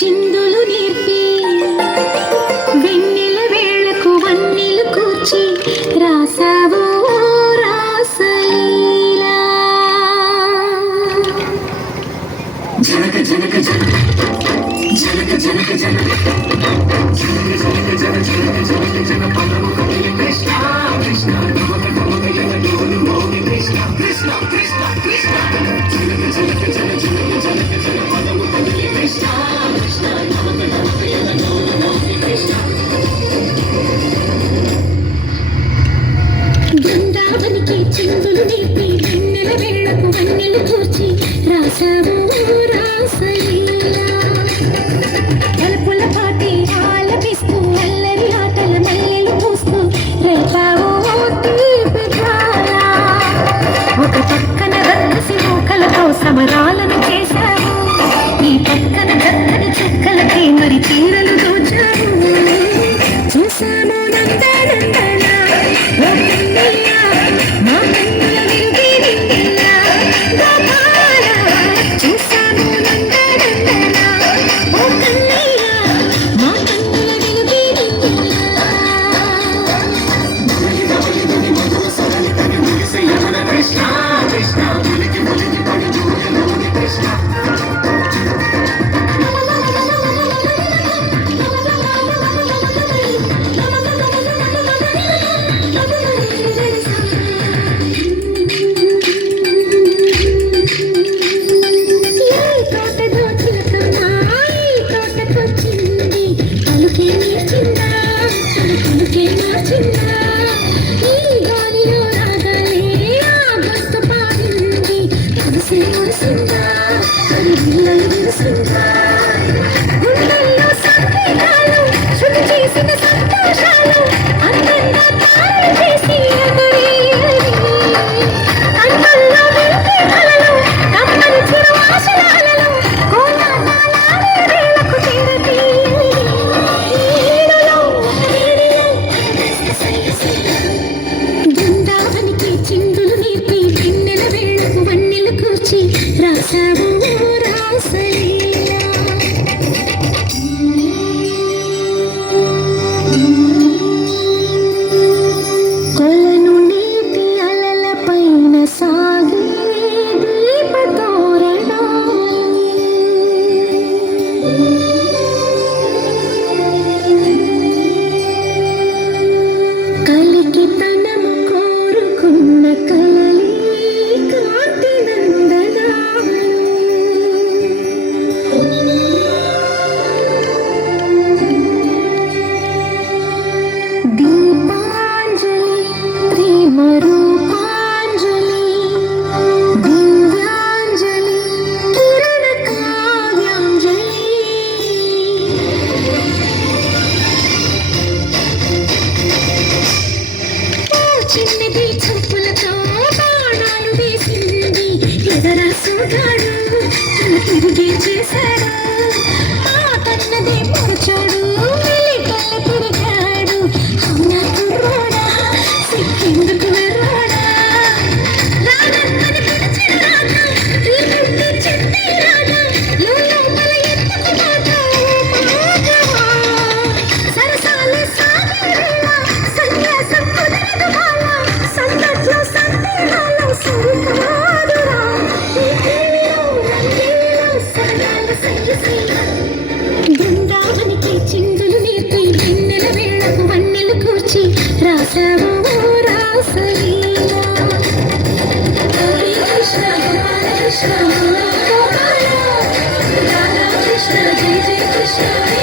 చిందులు నేర్పి వెన్నెల వేళ్ళకు వన్నెలు కూర్చి రాసావు రాసలీలా జనక జనక జనక జనక జనక జనక జనక జనక జన జనక జనక జన పదము కృష్ణ కృష్ణ కృష్ణ కృష్ణ కృష్ణ కృష్ణ 看不到谁 Stop. చేస్తున్నాడు తిరిగి చేశాడు. ఆ తన్నదే పొడిచాడు తిరిగాడు. అవునా కుర్రోడా? సిక్కిందుకు వెళ్ళాడా సరసాల సన్యాసం కుదరదు బాల సంగట్లో సందేహాలు సరిగా Krishna, Jai Jai Krishna.